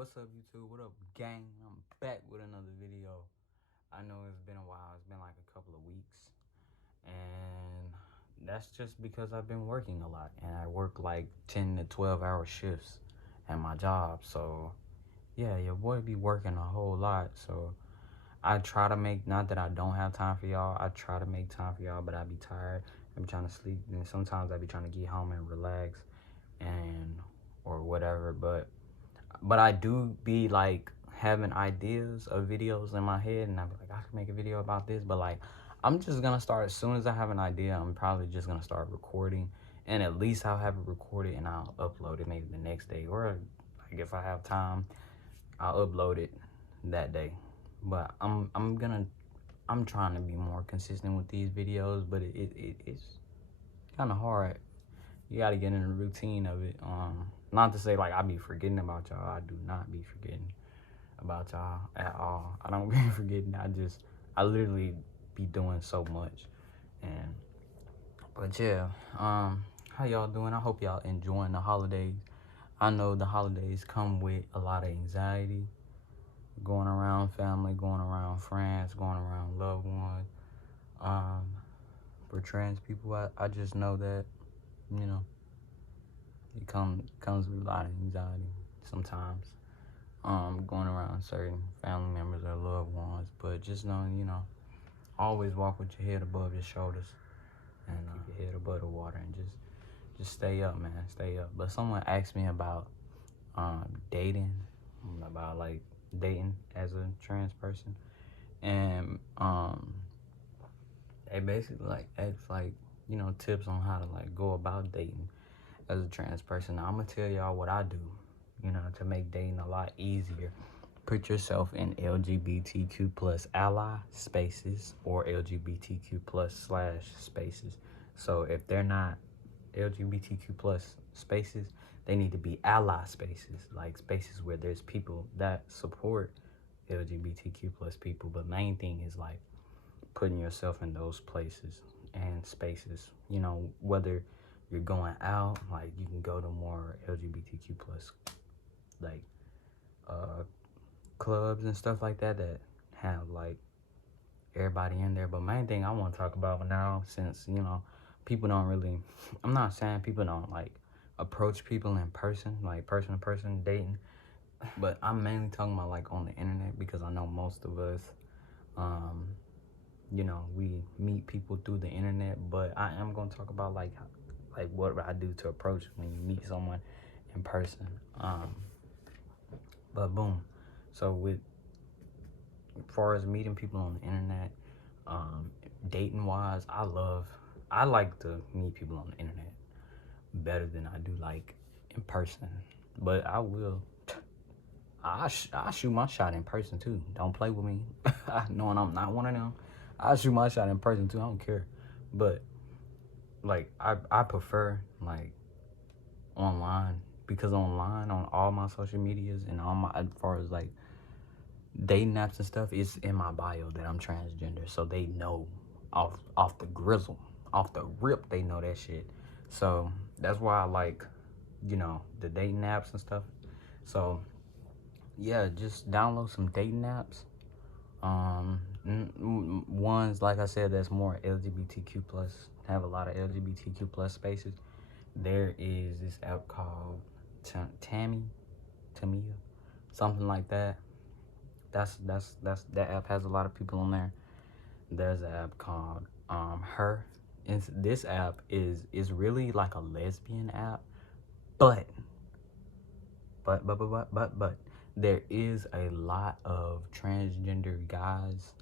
What's up, YouTube? What up, gang? I'm back with another video. I know it's been a while. It's been like a couple of weeks. And that's just because I've been working a lot. And I work like 10 to 12 hour shifts at my job. So, yeah, your boy be working a whole lot. So, I try to make, not that I don't have time for y'all. I try to make time for y'all, but I be tired. I be trying to sleep. And sometimes I be trying to get home and relax or whatever. But I do be like having ideas of videos in my head, and I be like, I can make a video about this. But like, I'm just gonna start as soon as I have an idea. I'm probably just gonna start recording, and at least I'll have it recorded and I'll upload it maybe the next day, or like if I have time, I'll upload it that day. But I'm trying to be more consistent with these videos, but it's kind of hard. You gotta get in the routine of it. Not to say like I be forgetting about y'all. I do not be forgetting about y'all at all. I don't be forgetting. I literally be doing so much. But yeah, how y'all doing? I hope y'all enjoying the holidays. I know the holidays come with a lot of anxiety, going around family, going around friends, going around loved ones. For trans people, I just know that, you know, it comes with a lot of anxiety sometimes, going around certain family members or loved ones. But just knowing, you know, always walk with your head above your shoulders and keep your head above the water, and just stay up, man, stay up. But someone asked me about dating, about like dating as a trans person, and they basically like asked like, you know, tips on how to like go about dating as a trans person. Now, I'm gonna tell y'all what I do, you know, to make dating a lot easier. Put yourself in LGBTQ plus ally spaces or LGBTQ plus / spaces. So if they're not LGBTQ plus spaces, they need to be ally spaces, like spaces where there's people that support LGBTQ plus people. But main thing is like putting yourself in those places and spaces, you know, whether you're going out, like you can go to more LGBTQ plus like clubs and stuff like that have like everybody in there. But main thing I want to talk about now, since, you know, people don't really, I'm not saying people don't like approach people in person, like person to person dating, but I'm mainly talking about like on the internet, because I know most of us, you know, we meet people through the internet. But I am going to talk about like what I do to approach when you meet someone in person. But boom, so with as far as meeting people on the internet, dating wise, I like to meet people on the internet better than I do like in person. But I shoot my shot in person too. Don't play with me. Knowing I'm not one of them, I shoot my shot in person too. I don't care. But like I prefer like online, because online on all my social medias and all my, as far as like dating apps and stuff, it's in my bio that I'm transgender. So they know off the grizzle, off the rip, they know that shit. So that's why I like, you know, the dating apps and stuff. So yeah, just download some dating apps. Ones, like I said, that's more LGBTQ plus, have a lot of LGBTQ plus spaces. There is this app called Tamia, something like that. That app has a lot of people on there. There's an app called Her. This app is really like a lesbian app, but there is a lot of transgender guys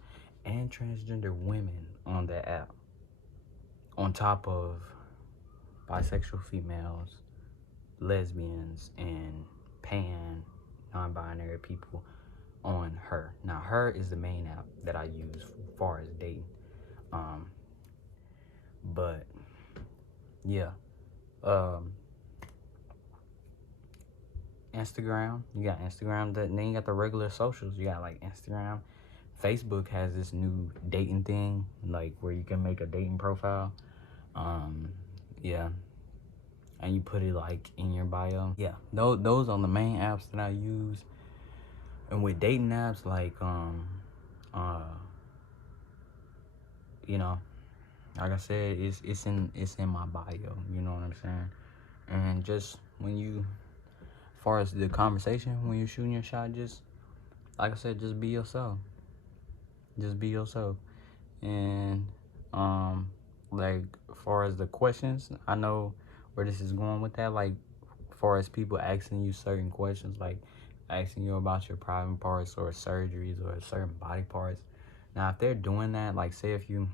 and transgender women on that app, on top of bisexual females, lesbians, and pan, non-binary people on Her. Now, Her is the main app that I use as far as dating. But yeah, Instagram, you got Instagram, then you got the regular socials. You got like Instagram. Facebook has this new dating thing, like where you can make a dating profile. Yeah, and you put it like in your bio. Yeah, those are the main apps that I use. And with dating apps, like you know, like I said, it's in my bio. You know what I'm saying? And just when you, as far as the conversation, when you're shooting your shot, just like I said, just be yourself. Just be yourself. And like as far as the questions, I know where this is going with that. Like as far as people asking you certain questions, like asking you about your private parts or surgeries or certain body parts. Now, if they're doing that, like say if you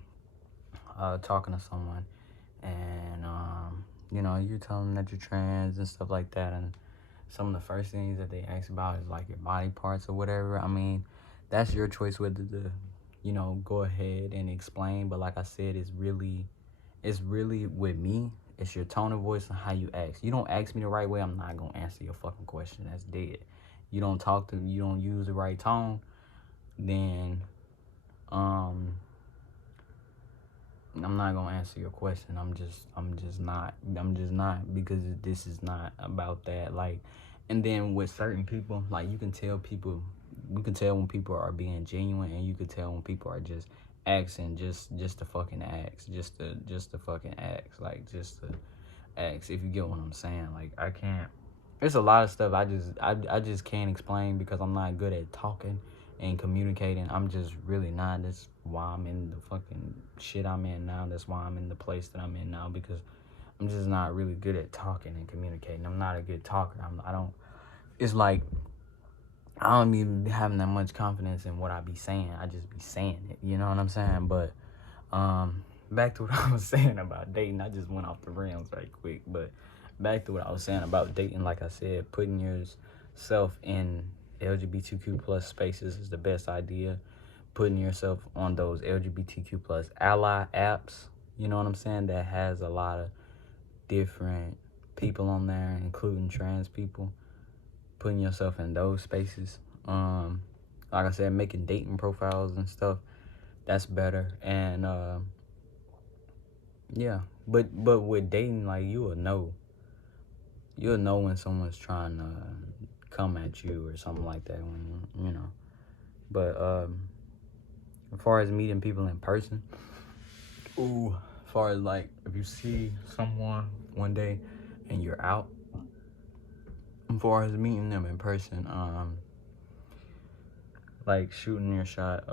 talking to someone and you know, you tell them that you're trans and stuff like that, and some of the first things that they ask about is like your body parts or whatever. I mean, that's your choice whether to, you know, go ahead and explain. But like I said, it's really with me, it's your tone of voice and how you ask. You don't ask me the right way, I'm not gonna answer your fucking question. That's dead. You don't talk to me, you don't use the right tone, then I'm not gonna answer your question. I'm just not, because this is not about that. Like, and then with certain people, like you can tell when people are being genuine, and you can tell when people are just asking just to fucking ask, just to fucking ask, like just to ask, if you get what I'm saying. Like I can't, there's a lot of stuff I just can't explain because I'm not good at talking and communicating. I'm just really not. That's why I'm in the fucking shit I'm in now. That's why I'm in the place that I'm in now, because I'm just not really good at talking and communicating. I'm not a good talker. I don't, it's like I don't even be having that much confidence in what I be saying. I just be saying it, you know what I'm saying? But back to what I was saying about dating. I just went off the rails right quick, but back to what I was saying about dating. Like I said, putting yourself in LGBTQ plus spaces is the best idea. Putting yourself on those LGBTQ plus ally apps, you know what I'm saying, that has a lot of different people on there, including trans people. Putting yourself in those spaces, like I said, making dating profiles and stuff, that's better. And yeah, but with dating, like you'll know when someone's trying to come at you or something like that, when you know. But as far as meeting people in person, as far as like if you see someone one day and you're out, as far as meeting them in person, like shooting your shot,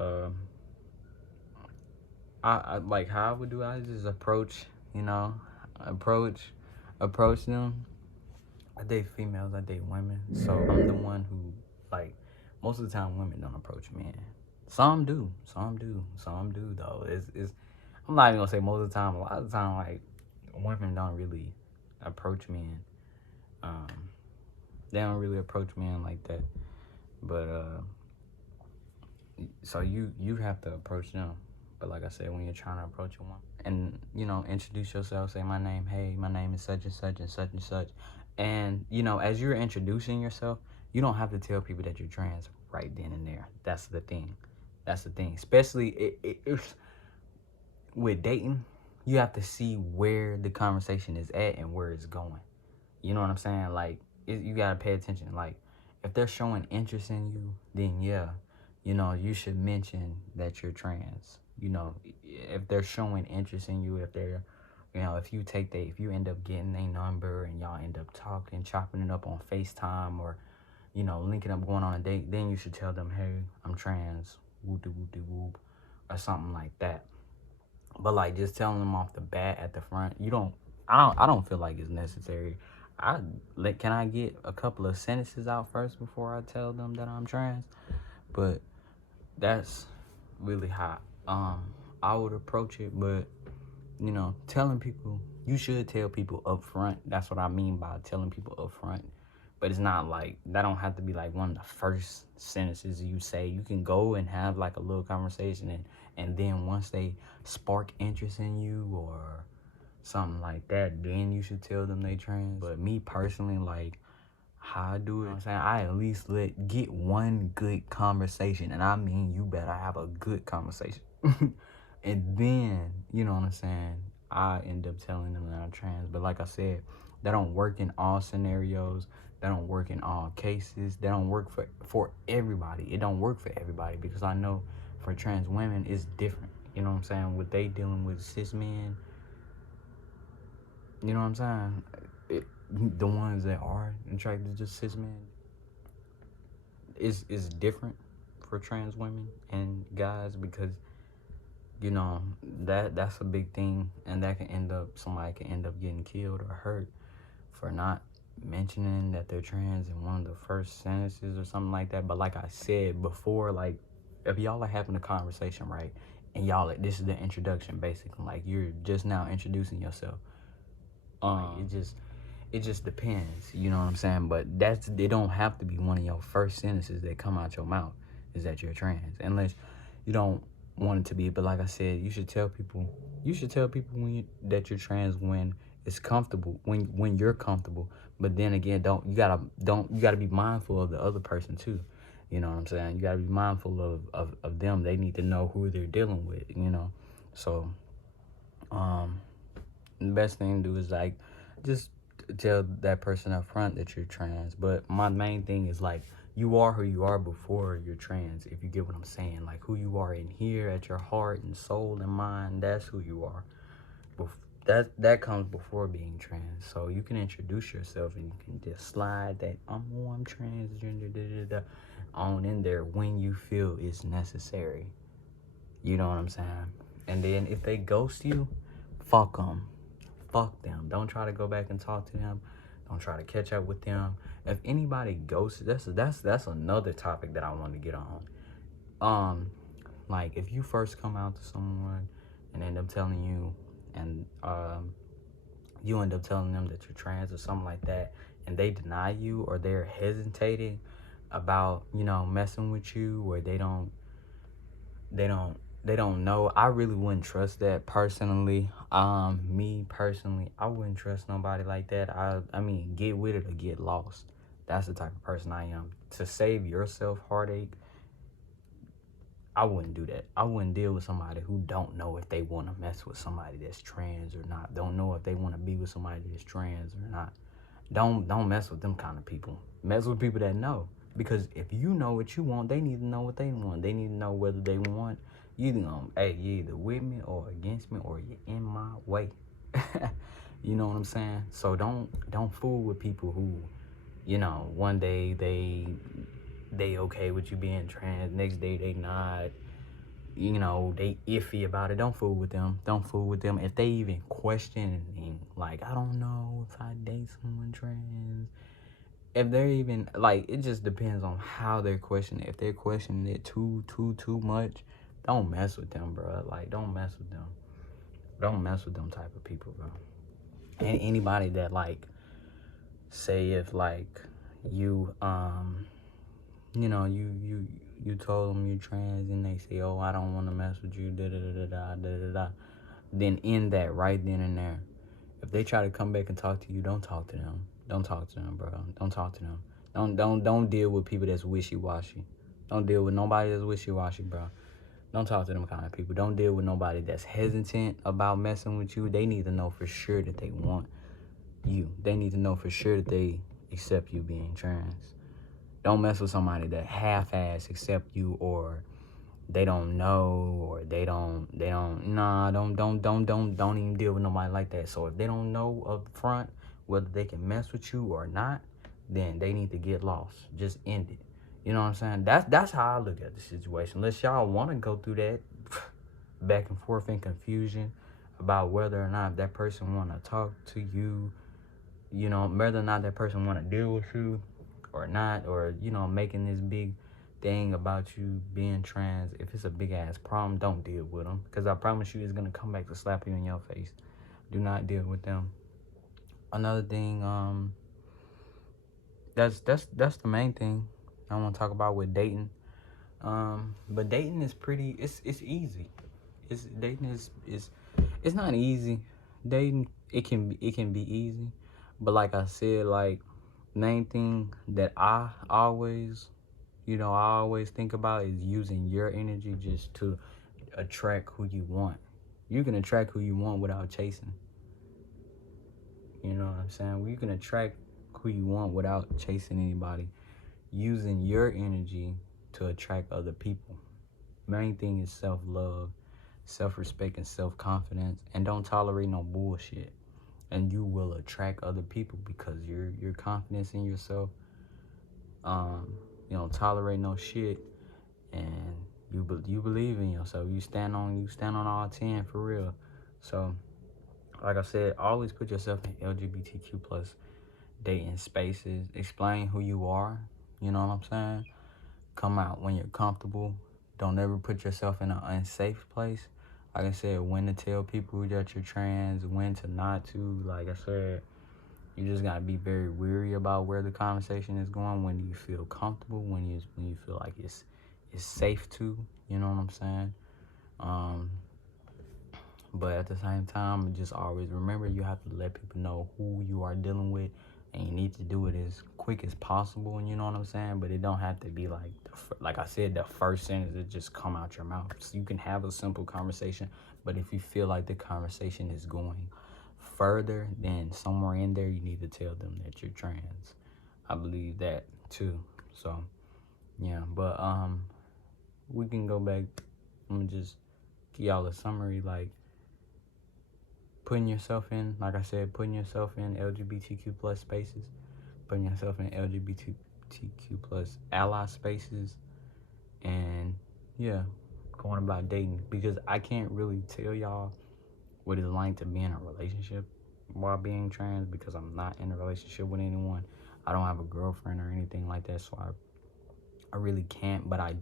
I like how I would do it. I just approach them. I date females, I date women, so I'm the one who, like, most of the time women don't approach men. Some do though. It's I'm not even gonna say most of the time. A lot of the time, like, women don't really approach men. They don't really approach men like that. But so you have to approach them. But like I said, when you're trying to approach a woman, and you know, introduce yourself, say my name is such and such and such and such. And you know, as you're introducing yourself, you don't have to tell people that you're trans right then and there. That's the thing. Especially if with dating, you have to see where the conversation is at and where it's going. You know what I'm saying? Like, you gotta pay attention. Like, if they're showing interest in you, then yeah, you know, you should mention that you're trans. You know, if they're showing interest in you, if they're, you know, if you end up getting a number and y'all end up talking, chopping it up on FaceTime, or, you know, linking up, going on a date, then you should tell them, hey, I'm trans, whoop-de-whoop-de-whoop, or something like that. But like just telling them off the bat at the front, I don't feel like it's necessary. Can I get a couple of sentences out first before I tell them that I'm trans? But that's really how I would approach it. But you know, you should tell people up front. That's what I mean by telling people up front. But it's not like, that don't have to be like one of the first sentences you say. You can go and have like a little conversation, and then once they spark interest in you or something like that, then you should tell them they trans. But me personally, like how I do it, you know what I'm saying, I at least get one good conversation, and I mean, you better have a good conversation. And then, you know what I'm saying, I end up telling them that I'm trans. But like I said, that don't work in all scenarios. That don't work in all cases. That don't work for everybody. It don't work for everybody, because I know for trans women it's different. You know what I'm saying? What they dealing with cis men, you know what I'm saying? The ones that are attracted to cis men is different for trans women and guys, because you know that's a big thing, and that can end up, somebody can end up getting killed or hurt for not mentioning that they're trans in one of the first sentences or something like that. But like I said before, like, if y'all are having a conversation, right, and y'all, this is the introduction basically, like you're just now introducing yourself, it just depends, you know what I'm saying? But it don't have to be one of your first sentences that come out your mouth is that you're trans, unless you don't want it to be. But like I said, you should tell people that you're trans when it's comfortable, when you're comfortable. But then again, you gotta be mindful of the other person too. You know what I'm saying? You gotta be mindful of them. They need to know who they're dealing with, you know. So the best thing to do is like just tell that person up front that you're trans. But my main thing is like, you are who you are before you're trans, if you get what I'm saying. Like, who you are in here at your heart and soul and mind, that's who you are. That comes before being trans. So you can introduce yourself and you can just slide that I'm transgender on in there when you feel it's necessary. You know what I'm saying? And then if they ghost you, fuck them. Fuck them. Don't try to go back and talk to them. Don't try to catch up with them. If anybody ghosts, that's another topic that I want to get on. Like, if you first come out to someone and end up telling you, and you end up telling them that you're trans or something like that, and they deny you, or they're hesitating about, you know, messing with you, or they don't know, I really wouldn't trust that personally. Me personally, I wouldn't trust nobody like that. I mean, get with it or get lost. That's the type of person I am. To save yourself heartache, I wouldn't do that. I wouldn't deal with somebody who don't know if they want to mess with somebody that's trans or not. Don't know if they want to be with somebody that's trans or not. Don't mess with them kind of people. Mess with people that know. Because if you know what you want, they need to know what they want. They need to know whether they want, you either with me or against me, or you're in my way. You know what I'm saying? So don't fool with people who, you know, one day they okay with you being trans, next day they not, you know, they iffy about it. Don't fool with them. Don't fool with them. If they even questioning, like, I don't know if I date someone trans. If they're even, like, it just depends on how they're questioning. If they're questioning it too much, don't mess with them, bro. Like, don't mess with them. Don't mess with them type of people, bro. And anybody that, like, say if, like, you know, you told them you're trans and they say, oh, I don't want to mess with you, then end that right then and there. If they try to come back and talk to you, don't talk to them. Don't talk to them, bro. Don't talk to them. Don't deal with people that's wishy-washy. Don't deal with nobody that's wishy-washy, bro. Don't talk to them kind of people. Don't deal with nobody that's hesitant about messing with you. They need to know for sure that they want you. They need to know for sure that they accept you being trans. Don't mess with somebody that half-ass accept you, or they don't know, or don't even deal with nobody like that. So if they don't know up front whether they can mess with you or not, then they need to get lost. Just end it. You know what I'm saying? That's how I look at the situation. Unless y'all want to go through that back and forth in confusion about whether or not that person want to talk to you, you know, whether or not that person want to deal with you or not, or, you know, making this big thing about you being trans. If it's a big ass problem, don't deal with them, because I promise you it's gonna come back to slap you in your face. Do not deal with them. Another thing, that's the main thing I want to talk about with dating. But dating is pretty, it's easy. Dating is it's not easy. Dating, it can be easy, but like I said, like, main thing that I always think about is using your energy just to attract who you want. You can attract who you want without chasing. You know what I'm saying? You can attract who you want without chasing anybody. Using your energy to attract other people. Main thing is self-love, self-respect, and self-confidence. And don't tolerate no bullshit. And you will attract other people because your confidence in yourself. You don't tolerate no shit, and you believe in yourself. You stand on all 10 for real. So, like I said, always put yourself in LGBTQ plus dating spaces. Explain who you are. You know what I'm saying? Come out when you're comfortable. Don't ever put yourself in an unsafe place. Like I said, when to tell people that you're trans, when to not to. Like I said, you just gotta be very weary about where the conversation is going. When you feel comfortable, when you feel like it's safe to. You know what I'm saying? But at the same time, just always remember you have to let people know who you are dealing with, and you need to do it as quick as possible. And you know what I'm saying? But it don't have to be like I said, the first sentence that just come out your mouth. So you can have a simple conversation, but if you feel like the conversation is going further, then somewhere in there you need to tell them that you're trans. I believe that too. So yeah, but we can go back. I'm gonna just give y'all a summary, like putting yourself in, like I said, putting yourself in LGBTQ plus spaces, putting yourself in LGBTQ plus ally spaces, and yeah, going about dating, because I can't really tell y'all what it's like to be in a relationship while being trans, because I'm not in a relationship with anyone. I don't have a girlfriend or anything like that, so I really can't. But I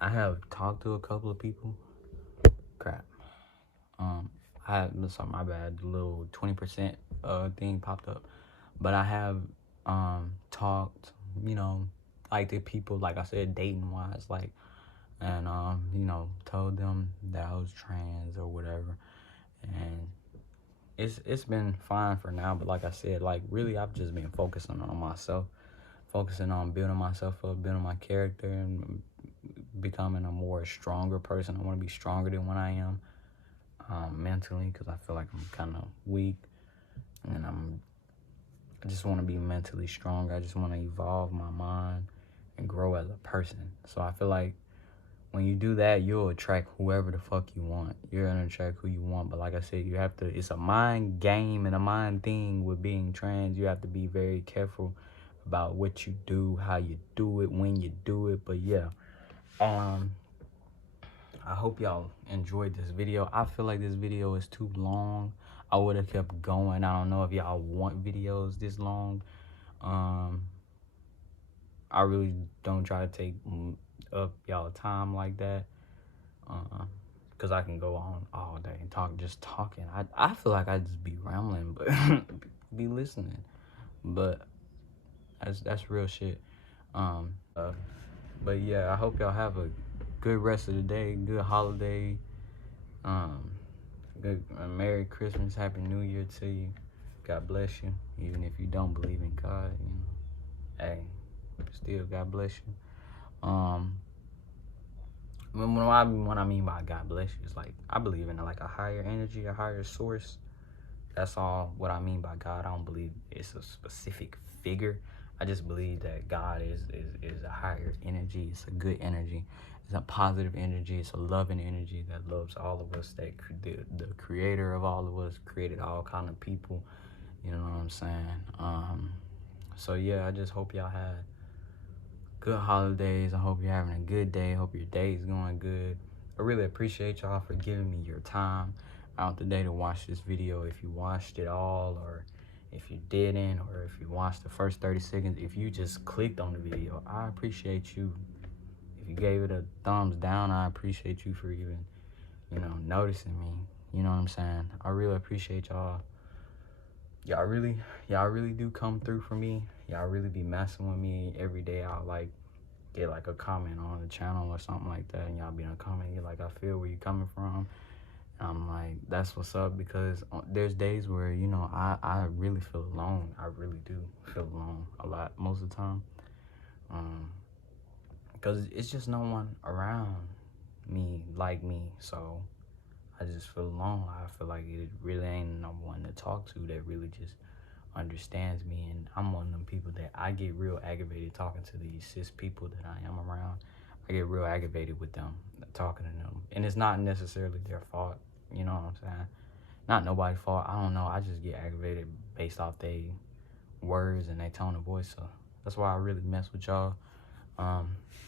have talked to a couple of people. Crap. Sorry, my bad, the little 20% thing popped up. But I have talked, like to people, like I said, dating wise, like, and told them that I was trans or whatever. And it's been fine for now, but like I said, like really I've just been focusing on myself, focusing on building myself up, building my character, and becoming a more stronger person. I want to be stronger than what I am. Mentally, because I feel like I'm kind of weak, and I just want to be mentally strong. I just want to evolve my mind and grow as a person. So I feel like when you do that, you'll attract whoever the fuck you want. You're gonna attract who you want. But like I said, it's a mind game and a mind thing with being trans. You have to be very careful about what you do, how you do it, when you do it. But yeah, I hope y'all enjoyed this video. I feel like this video is too long. I would have kept going. I don't know if y'all want videos this long. I really don't try to take up y'all time like that, because I can go on all day and just talking. I feel like I just be rambling, but be listening. But that's real shit. But yeah, I hope y'all have a good rest of the day, good holiday, good Merry Christmas, Happy New Year to you. God bless you, even if you don't believe in God. Hey, still God bless you. What I mean by God bless you is like I believe in like a higher energy, a higher source. That's all what I mean by God. I don't believe it's a specific figure. I just believe that God is a higher energy. It's a good energy. It's a positive energy. It's a loving energy that loves all of us. That the creator of all of us created all kind of people. You know what I'm saying? So yeah, I just hope y'all had good holidays. I hope you're having a good day. I hope your day is going good. I really appreciate y'all for giving me your time out today to watch this video. If you watched it all, or if you didn't, or if you watched the first 30 seconds, if you just clicked on the video, I appreciate you. If you gave it a thumbs down, I appreciate you for even, noticing me. You know what I'm saying? I really appreciate y'all. Y'all really do come through for me. Y'all really be messing with me every day. I'll get a comment on the channel or something like that, and y'all be in a comment, you're like, I feel where you're coming from. And I'm like, that's what's up, because there's days where, I really feel alone. I really do feel alone a lot, most of the time. Because it's just no one around me like me, so I just feel alone. I feel like it really ain't no one to talk to that really just understands me, and I'm one of them people that I get real aggravated talking to these cis people that I am around. I get real aggravated with them, talking to them, and it's not necessarily their fault, you know what I'm saying? Not nobody's fault, I don't know, I just get aggravated based off they words and they tone of voice, so that's why I really mess with y'all,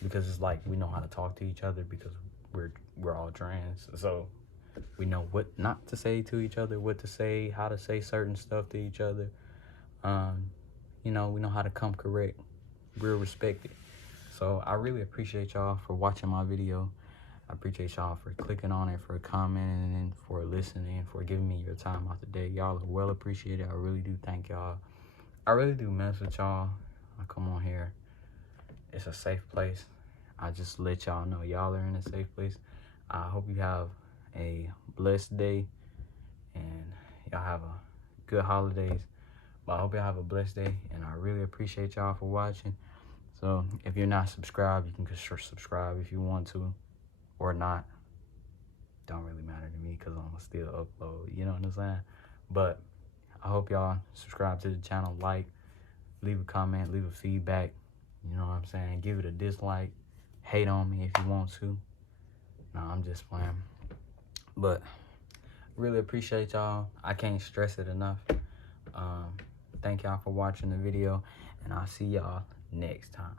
because it's like we know how to talk to each other because we're all trans, so we know what not to say to each other, what to say, how to say certain stuff to each other. You know, we know how to come correct, real respected. So I really appreciate y'all for watching my video. I appreciate y'all for clicking on it, for commenting, for listening, for giving me your time out the day. Y'all are well appreciated. I really do thank y'all. I really do mess with y'all. I come on here. It's a safe place. I just let y'all know y'all are in a safe place. I hope you have a blessed day and y'all have a good holidays. But I hope y'all have a blessed day, and I really appreciate y'all for watching. So if you're not subscribed, you can subscribe if you want to, or not. Don't really matter to me because I'm gonna still upload, you know what I'm saying? But I hope y'all subscribe to the channel, like, leave a comment, leave a feedback, you know what I'm saying? Give it a dislike, hate on me if you want to. No, I'm just playing. But really appreciate y'all. I can't stress it enough. Thank y'all for watching the video, and I'll see y'all next time.